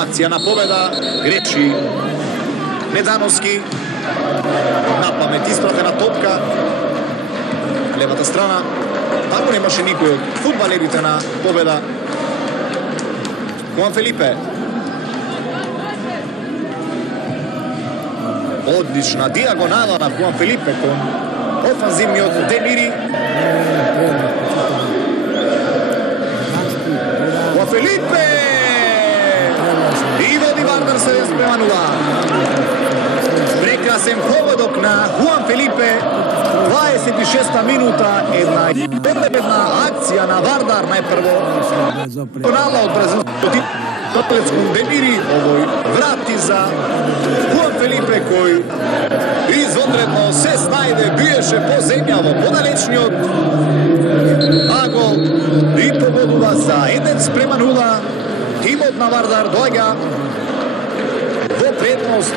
Акција на победа, греши Недановски. Напамет испратена топка. Левата страна. Таму немаше никој од фудбалерите на победа. Хуан Фелипе. Одлична диагонала на Хуан Фелипе кон офанзивниот Демири. Хуан Фелипе! И води Вардар се спрема 0. Прекрасен победок на Хуан Фелипе. 26-та минута, една акција на Вардар најпрво. Диагонала од бразилскиот Топлецкун Демири, овој врати за Хуан Фелипе кој извонредно се снајде, биеше по земја во подалечниот агол и победува за 1-0. Тимот на Вардар доаѓа во предност